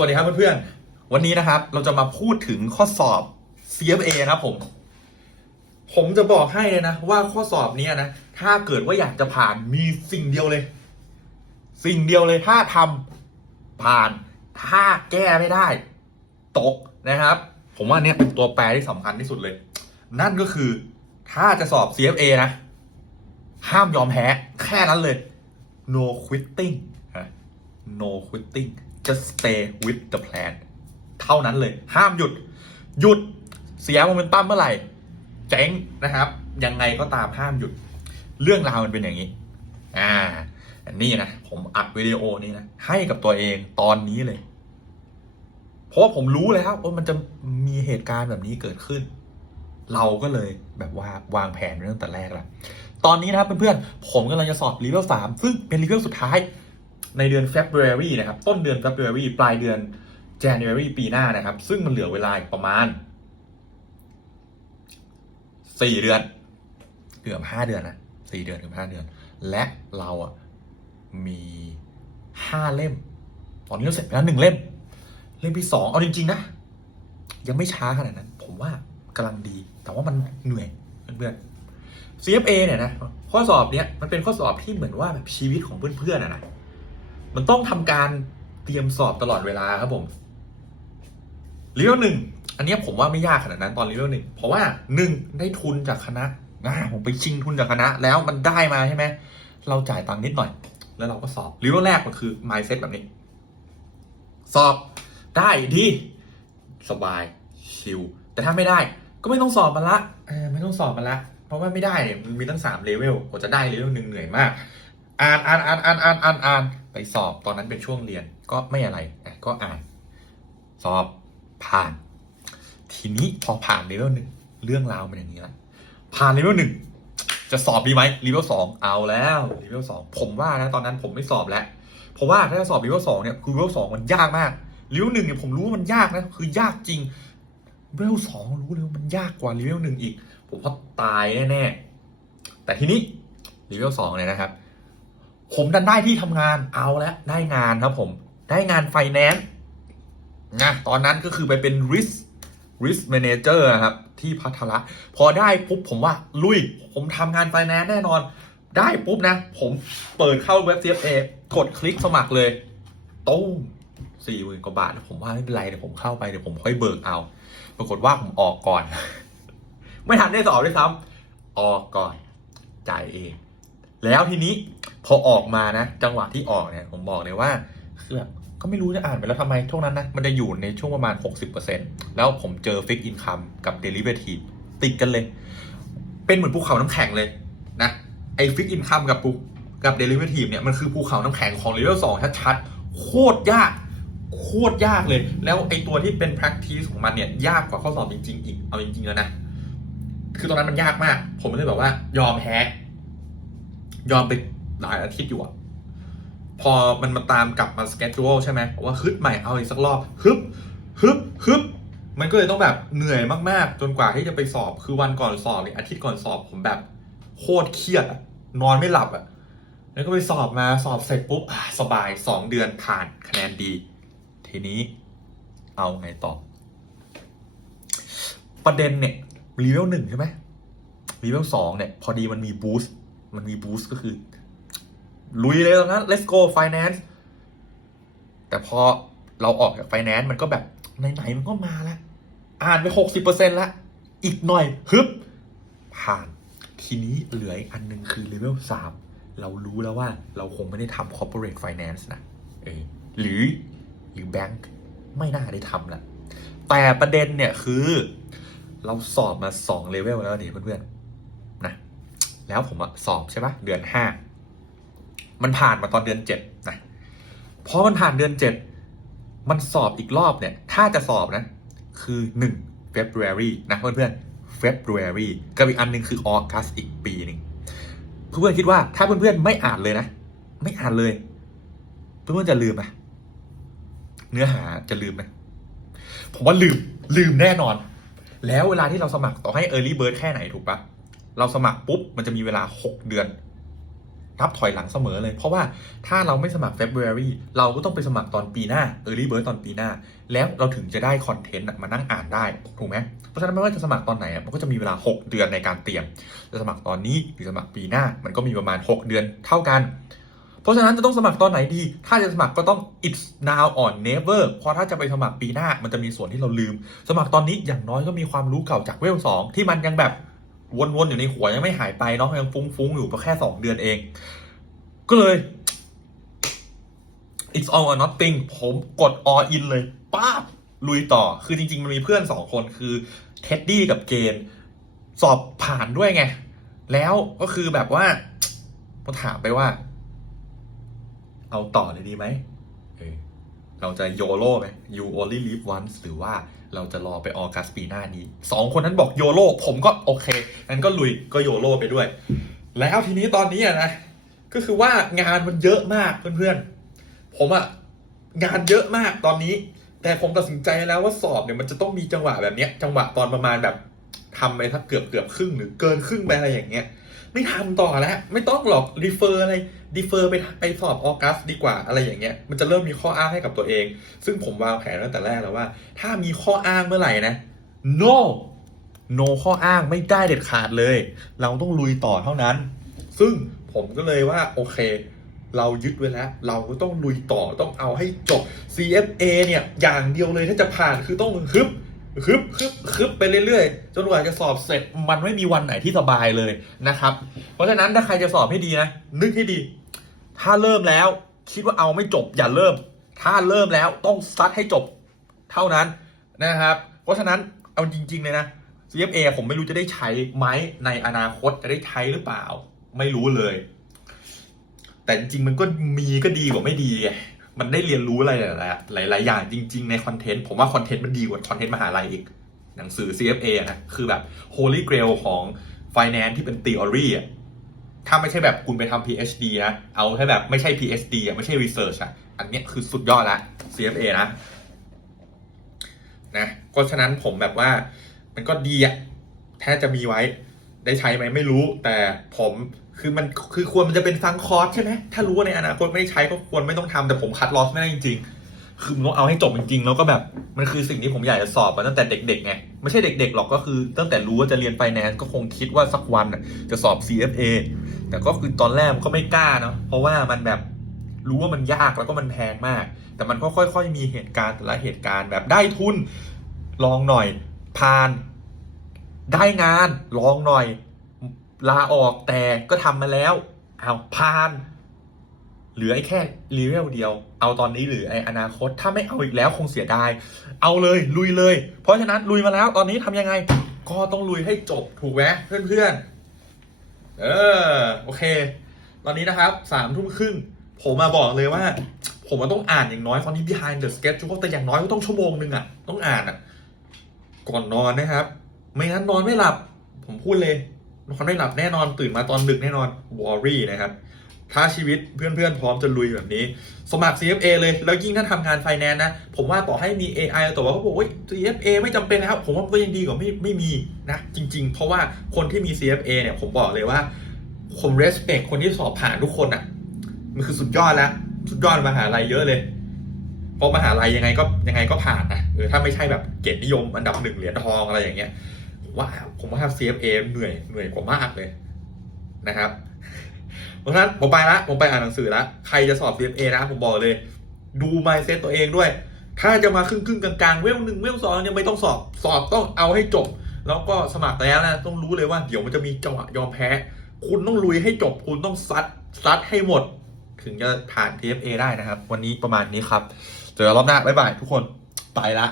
วัสดีครับเพื่อนๆ วันนี้นะครับเราจะมาพูดถึงข้อสอบ CFA นะครับผม ผมจะบอกให้เลยนะ ว่าข้อสอบนี้นะ ถ้าเกิดว่าอยากจะผ่านมีสิ่งเดียวเลย สิ่งเดียวเลยถ้าทำผ่าน ถ้าแก้ไม่ได้ ตกนะครับ ผมว่าเนี่ยเป็นตัวแปรที่สำคัญที่สุดเลย นั่นก็คือถ้าจะสอบ CFA นะ ห้ามยอมแพ้ แค่นั้นเลย no quitting ฮะ no quitting just stay with the plan เท่านั้นเลย ห้ามหยุด หยุดเสียโมเมนตัมเมื่อไหร่ เจ๊งนะครับ ยังไงก็ตามห้ามหยุด เรื่องราวมันเป็นอย่างนี้ อ่านนี้นะ ผมอัดวิดีโอนี้นะ ให้กับตัวเองตอนนี้เลย เพราะว่าผมรู้แล้วว่ามันจะมีเหตุการณ์แบบนี้เกิดขึ้น เราก็เลยแบบว่าวางแผนไว้ตั้งแต่แรกแล้วตอนนี้นะครับเพื่อนๆ ผมกำลังจะสอบ level 3ซึ่งเป็น level สุดท้าย ในเดือน February นะครับ ต้นเดือน February ปลายเดือน January ปีหน้านะครับ ซึ่งมันเหลือเวลาอีกประมาณ 4 เดือน เกือบ 5 เดือนนะ4เดือนเกือบ5เดือน และเราอะมี 5 เล่ม ตอนนี้เราเสร็จไปแล้วหนึ่งเล่ม เล่มที่สองเอาจริง ๆ นะ ยังไม่ช้าขนาดนั้น ผมว่ากำลังดี แต่ว่ามันเหนื่อยเพื่อนๆ CFA เนี่ยนะ ข้อสอบเนี้ยมันเป็นข้อสอบที่เหมือนว่าแบบชีวิตของเพื่อนๆอะนะ มันต้องทำการเตรียมสอบตลอดเวลาครับผมเลเวลหนึ่งอันนี้ผมว่าไม่ยากขนาดนั้นตอนเลเวลหนึ่งเพราะว่าหนึ่งได้ทุนจากคณะนะผมไปชิงทุนจากคณะ แล้วมันได้มาใช่ไหมเราจ่ายตังค์นิดหน่อย แล้วเราก็สอบเลเวลแรกมันคือ mindset แบบนี้ สอบได้ดีสบายชิลแต่ถ้าไม่ได้ก็ไม่ต้องสอบมันละไม่ต้องสอบมันละ เพราะว่าไม่ได้เนี่ยมันมีตั้งสามเลเวลกว่าจะได้เลเวลหนึ่งเหนื่อยมาก อ่านอ่านอ่านอ่านอ่านอ่านอ่านไปสอบตอนนั้นเป็นช่วงเรียนก็ไม่อะไรอะก็อ่าน สอบผ่าน ทีนี้พอผ่านเลเวลหนึ่งเรื่องราวมันอย่างนี้ละผ่านเลเวลหนึ่งจะสอบดีไหมเลเวลสองเอาแล้วเลเวลสองผมว่านะตอนนั้นผมไม่สอบแล้วเพราะว่าถ้าจะสอบเลเวลสองเนี่ยคือเลเวลสองมันยากมากเลเวลหนึ่งเนี่ยผมรู้ว่ามันยากนะคือยากจริงเลเวลสองรู้เลยว่ามันยากกว่าเลเวลหนึ่งอีก ผมว่าตายแน่ๆแต่ทีนี้เลเวลสองเนี่ยนะครับ ผมดันได้ที่ทำงานเอาแล้วได้งานครับผมได้งานไฟแนนซ์นะตอนนั้นก็คือไปเป็น risk risk manager นะครับ ที่พัทละพอได้ปุ๊บผมว่าลุย ผมทำงานไฟแนนซ์แน่นอน ได้ปุ๊บนะ ผมเปิดเข้าเว็บ CFA กดคลิกสมัครเลยตู้มสี่หมื่นกว่าบาท ผมว่าไม่เป็นไรเดี๋ยวผมเข้าไปเดี๋ยวผมค่อยเบิกเอา ปรากฏว่าผมออกก่อน ไม่ทันได้สอบด้วยซ้ำออกก่อน จ่ายเอง แล้วทีนี้ พอออกมานะ จังหวะที่ออกเนี่ยผมบอกเลยว่าคือแบบก็ไม่รู้จะอ่านไปแล้วทำไมช่วงนั้นนะมันจะอยู่ในช่วงประมาณ 60%แล้วผมเจอฟิกอินคัมกับเดลิเวทีติดกันเลย เป็นเหมือนภูเขาน้ำแข็งเลยนะไอ้ฟิกอินคัมกับภูกับเดลิเวทีเนี่ยมันคือภูเขาน้ำแข็งของเลเวลสองชัดๆ โคตรยาก โคตรยากเลย แล้วไอ้ตัวที่เป็น practice ของมันเนี่ยยากกว่าข้อสอบจริงๆอีกเอาจริงๆแล้วนะคือตอนนั้นมันยากมาก ผมเลยแบบว่ายอมแพ้ยอมไป หลายอาทิตย์อยู่อะพอมันมาตามกลับมาสเกจ u ใช่ไหมบอกว่าฮึดใหม่เอาอีกสักรอบฮึบฮึบฮึบมันก็เลยต้องแบบเหนื่อยมากๆ จนกว่าที่จะไปสอบคือวันก่อนสอบเนี่ยอาทิตย์ก่อนสอบผมแบบโคตรเครียดนอนไม่หลับอะแล้วก็ไปสอบมาสอบเสร็จปุ๊บสบายสองเดือนผ่านคะแนนดี ทีนี้เอาไงต่อ ประเด็นเนี่ยรีเวลหนึ่งใช่ไหมรีเวลสองเนี่ย พอดีมันมีบูสต์มันมีบูสต์ก็คือ ลุยเลยตอนนั้น let's go finance แต่พอเราออกจาก finance มันก็แบบไหนๆมันก็มาแล้ว อ่านไปหกสิบเปอร์เซ็นต์ละอีกหน่อยฮึบผ่าน ทีนี้เหลืออีกอันหนึงคือ level สามเรารู้แล้วว่าเราคงไม่ได้ทำ corporate finance นะเออหรือหรือ bank ไม่น่าได้ทำละแต่ประเด็นเนี่ยคือ เราสอบมาสองเลเวลแล้วดิเพื่อนๆนะแล้วผมอะสอบใช่ปะเดือนห้า มันผ่านมาตอนเดือนเจ็ดนะพอมันผ่านเดือนเจ็ดมันสอบอีกรอบเนี่ย ถ้าจะสอบนะ คือหนึ่ง February นะเพื่อนๆ February กับอีกอันหนึ่งคือ August อีกปีหนึ่งเพื่อนๆคิดว่าถ้าเพื่อนๆไม่อ่านเลยนะ ไม่อ่านเลย เพื่อนๆจะลืมไหมเนื้อหาจะลืมไหมผมว่าลืมลืมแน่นอน แล้วเวลาที่เราสมัครต่อให้ Early Bird แค่ไหนถูกปะเราสมัครปุ๊บมันจะมีเวลา 6 เดือน นับถอยหลังเสมอเลย เพราะว่าถ้าเราไม่สมัคร February เราก็ต้องไปสมัครตอนปีหน้า Early Bird ตอนปีหน้า แล้วเราถึงจะได้คอนเทนต์มานั่งอ่านได้ ถูกไหมเพราะฉะนั้นไม่ว่าจะสมัครตอนไหนมันก็จะมีเวลา 6 เดือนในการเตรียม จะสมัครตอนนี้หรือสมัครปีหน้า มันก็มีประมาณ 6 เดือนเท่ากัน เพราะฉะนั้นจะต้องสมัครตอนไหนดี ถ้าจะสมัครก็ต้อง it's now or never เพราะถ้าจะไปสมัครปีหน้ามันจะมีส่วนที่เราลืม สมัครตอนนี้อย่างน้อยก็มีความรู้เก่าจากเวลสองที่มันยังแบบ วนๆอยู่ในหัวยังไม่หายไปเนาะยังฟุ้งๆอยู่เพแค่2เดือนเอง ก็เลย it's all or nothing ผมกด all in เลยป้าบลุยต่อ คือจริง ๆ มันมีเพื่อนสองคนคือเท็ดดี้กับเกนสอบผ่านด้วยไง แล้วก็คือแบบว่าผมถามไปว่า เอาต่อเลยดีไหม เราจะโยโ o ไหม you only live once หรือว่าเราจะรอไปออกัสปีหน้านี้สองคนนั้นบอกโยโ o ผมก็โอเคงั้นก็ลุยก็โยโ o ไปด้วย แล้วทีนี้ตอนนี้นะ ก็คือว่างานมันเยอะมากเพื่อนๆ ผมอะงานเยอะมากตอนนี้ แต่ผมตัดสินใจแล้วว่าสอบเนี่ยมันจะต้องมีจังหวะแบบเนี้ยจังหวะตอนประมาณแบบ ทำไปถ้าเกือบเกือบครึ่งหรือเกินครึ่งไปอะไรอย่างเงี้ย ไม่ทำต่อแล้วไม่ต้องหรอกรีเฟอร์อะไรรีเฟอร์ไปไปสอบออกัสดีกว่าอะไรอย่างเงี้ยมันจะเริ่มมีข้ออ้างให้กับตัวเอง ซึ่งผมวางแผนตั้งแต่แรกแล้วว่า ถ้ามีข้ออ้างเมื่อไหร่นะ no no ข้ออ้างไม่ได้เด็ดขาดเลย เราต้องลุยต่อเท่านั้น ซึ่งผมก็เลยว่าโอเค เรายึดไว้แล้ว เราก็ต้องลุยต่อต้องเอาให้จบ CFA เนี่ยอย่างเดียวเลยถ้าจะผ่านคือต้องฮึบ ฮึบฮึบฮึบไปเรื่อยๆ จนกว่าจะสอบเสร็จมันไม่มีวันไหนที่สบายเลยนะครับ เพราะฉะนั้นถ้าใครจะสอบให้ดีนะนึกให้ดี ถ้าเริ่มแล้ว คิดว่าเอาไม่จบอย่าเริ่ม ถ้าเริ่มแล้วต้องซัดให้จบเท่านั้นนะครับ เพราะฉะนั้นเอาจริง ๆ เลยนะ CFA ผมไม่รู้จะได้ใช้ไหมในอนาคตจะได้ใช้หรือเปล่า ไม่รู้เลย แต่จริงมันก็มีก็ดีกว่าไม่ดีไง มันได้เรียนรู้อะไรหลายๆหลายอย่างจริง ๆ ในคอนเทนต์ผมว่าคอนเทนต์มันดีกว่าคอนเทนต์มหาลัยอีก หนังสือ CFA นะคือแบบ Holy Grail ของ Finance ที่เป็น Theory อะถ้าไม่ใช่แบบคุณไปทำ PhD นะเอาแค่แบบไม่ใช่ PhD อะไม่ใช่ Research อะอันเนี้ยคือสุดยอดละ CFA นะนะเพราะฉะนั้นผมแบบว่ามันก็ดีอะถ้จะมีไว้ได้ใช้ไหมไม่รู้ แต่ผม คือมันคือควรมันจะเป็นฟังคอร์สใช่ไหมถ้ารู้ว่าในอนาคตไม่ได้ใช้ก็ควรไม่ต้องทำแต่ผมคัดลอสไม่ได้จริงๆ คือมันต้องเอาให้จบจริงๆ แล้วก็แบบมันคือสิ่งที่ผมอยากจะสอบมาตั้งแต่เด็กๆไงไม่ใช่เด็กๆหรอกก็คือตั้งแต่รู้ว่าจะเรียนไฟแนนซ์ก็คงคิดว่าสักวันน่ะจะสอบ CFA แต่ก็คือตอนแรกมันก็ไม่กล้าเนาะเพราะว่ามันแบบรู้ว่ามันยากแล้วก็มันแพงมาก แต่มันก็ค่อยๆมีเหตุการณ์แต่ละเหตุการณ์แบบได้ทุนลองหน่อยผ่าน ได้งานลองหน่อย ลาออกแต่ก็ทำมาแล้วเอาผ่าน เหลือไอ้แค่รีเวลเดียว เอาตอนนี้หรือไอ้อนาคต ถ้าไม่เอาอีกแล้วคงเสียดาย เอาเลยลุยเลย เพราะฉะนั้นลุยมาแล้วตอนนี้ทำยังไง ก็ต้องลุยให้จบถูกไหมเพื่อนๆ เออโอเค ตอนนี้นะครับสามทุ่มครึ่งผมมาบอกเลยว่า ผมต้องอ่านอย่างน้อยตอนนี้ behind the schedule แต่อย่างน้อยก็ต้องชั่วโมงหนึ่งอะต้องอ่านอะ ก่อนนอนนะครับ ไม่งั้นนอนไม่หลับ ผมพูดเลย นอนไม่หลับแน่นอนตื่นมาตอนดึกแน่นอนวอรี่นะครับถ้าชีวิตเพื่อนๆ พร้อมจะลุยแบบนี้ สมัคร CFA เลย แล้วยิ่งถ้าทำงานไฟแนนซ์นะ ผมว่าต่อให้มี AI แต่ว่าเขาบอกว่า CFA ไม่จำเป็นนะครับ ผมว่าก็ยังดีกว่าไม่ไม่มีนะ จริง ๆ เพราะว่าคนที่มี CFA เนี่ย ผมบอกเลยว่าผม respect คนที่สอบผ่านทุกคนอะ มันคือสุดยอดแล้ว สุดยอดมหาลัยเยอะเลยเพราะมหาลัยยังไงก็ยังไงก็ผ่านนะเออถ้าไม่ใช่แบบเกรตินิยมอันดับหนึ่งเหรียญทองอะไรอย่างเงี้ย ว่าผมว่า CFA เหนื่อยเหนื่อยกว่ามากเลยนะครับ เพราะฉะนั้นผมไปละผมไปอ่านหนังสือละใครจะสอบ CFA นะผมบอกเลย ดู mindset ตัวเองด้วย ถ้าจะมาครึ่งครึ่งกลางๆเวลหนึ่งเวลสองยังไม่ต้องสอบสอบต้องเอาให้จบ แล้วก็สมัครแล้วนะต้องรู้เลยว่าเดี๋ยวมันจะมีจังหวะยอมแพ้ คุณต้องลุยให้จบคุณต้องซัดซัดให้หมด ถึงจะผ่าน TFA ได้นะครับ วันนี้ประมาณนี้ครับเจอกันรอบหน้าบ๊ายบายทุกคนไปละ